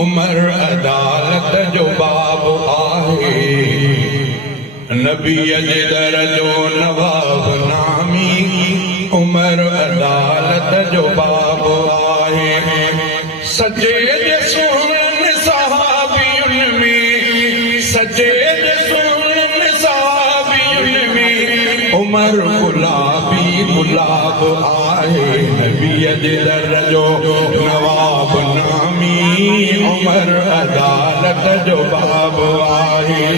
उमर अदालत जो बाब आहे, नबी जे दर जो नवाब नामी उमर अदालत जो बाब आहे। सचे जे सुहिणनि सहाबियुनि में, सचे जे सुहिणनि सहाबियुनि में उमर गुलाबी गुलाब आहे, नबी जे दर जो नवाब नामी उमर अदालत जो बाब आहे।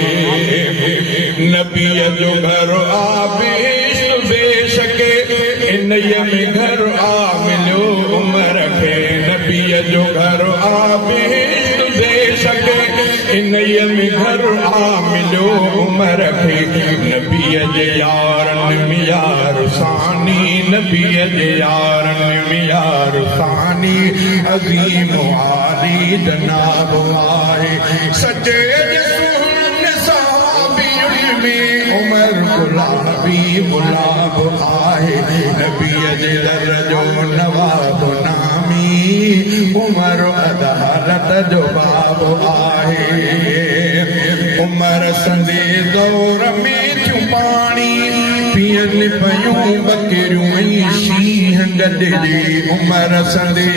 नबी जो घर आबेश बेशके इन्हीअ में घर आ मिलियो उमर खे, नबी जो घर आबेश बेशके इन्हीअ में घर आ मिलियो उमर खे। नबी जे यारनि में यार सानी, नबी जे यारनि में यार सानी अज़ीम आली जनाब आहे। सचे जे सुहिणनि सहाबियुनि में उमर गुलाबी गुलाब आहे, नबी जे दर जो नवाब नामी उमर अदालत जो बाब आहे। उमर संदे दौर में थियूं पाणी पीअनि पयूं बकरियूं ऐं शींहं गॾिजी, उमर संदे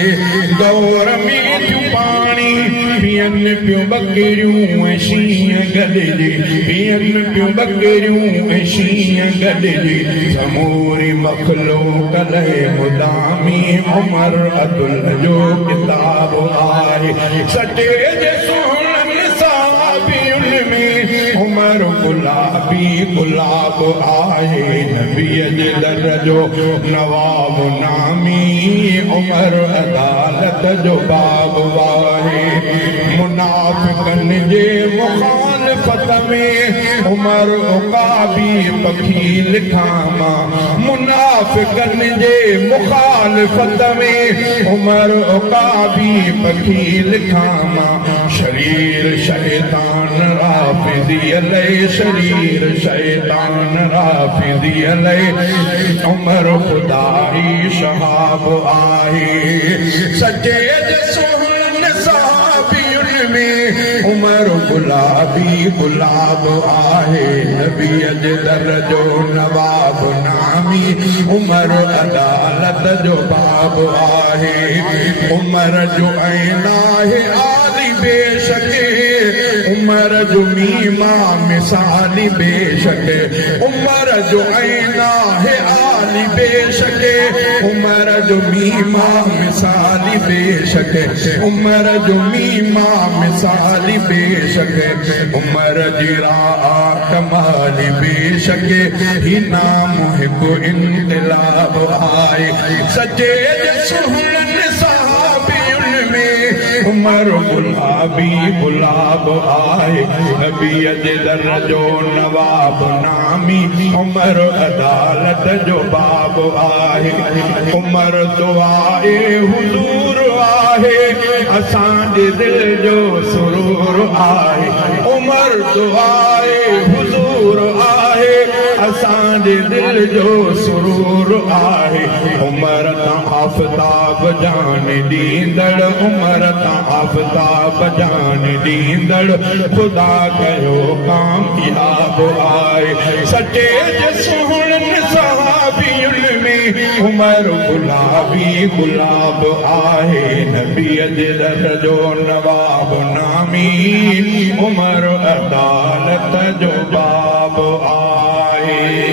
दौर में थियूं पाणी पीअनि पियूं बकरियूं ऐं शींहं गॾिजी, पीअनि पियूं बकरियूं ऐं शींहं गॾिजी। समूरी मखलूक लहे मुदामी उमर अदुल जो किताब आहे। सचे जे सुहिणनि सहाबियुनि में उमर गुलाबी गुलाब आहे, नबी जे दर जो नवाब नामी उमर अदालत जो बाब आहे। मुनाफ़िक़नि जे मुखालिफ़त में उमर उकाबी पखील खामा, मुनाफ़िक़नि जे मुखालिफ़त में उमर उकाबी पखील खामा। शरीर शैतान राफ़िज़ी अलैहि, शरीर शैतान राफ़िज़ी अलैहि उमर खुदाई शहाब आहे। सचे जे सुहिणनि सहाबियुनि में उमर गुलाबी गुलाब आहे, नबी जे दर जो नवाब नामी उमर अदालत जो बाब आहे। उमर जो ऐन आहे आली बेशके, उमर जो मीमा मिसाली बेशके, उमर जो ऐन आहे आली बेशके, उमर जो मीमा मिसाली बेशके, उमर जो मीमा मिसाली बेशके। उमर जी राह कमाली बेशके, ही नाम हिकु इनकलाब आहे। सचे जे सुहिणनि सहाबियुनि में उमर गुलाबी गुलाब आहे, नबी जे दर जो नवाब नामी उमर अदालत जो बाब आहे। उमर दुआए हुजूर आहे, असांजे दिल जो सुरूर आहे। उमर दुआए हुजूर आहे, असांजे दिल जो सुरूर आहे। उमर तां आफ़ताब जान ॾींदड़, उमर तां आफ़ताब जान ॾींदड़ ख़ुदा कयो कामयाब आहे। सचे जे सुहिणनि सहाबियुनि में उमर गुलाबी गुलाब आहे, नबी जे दर जो नवाब नामी उमर अदालत जो बाब आहे।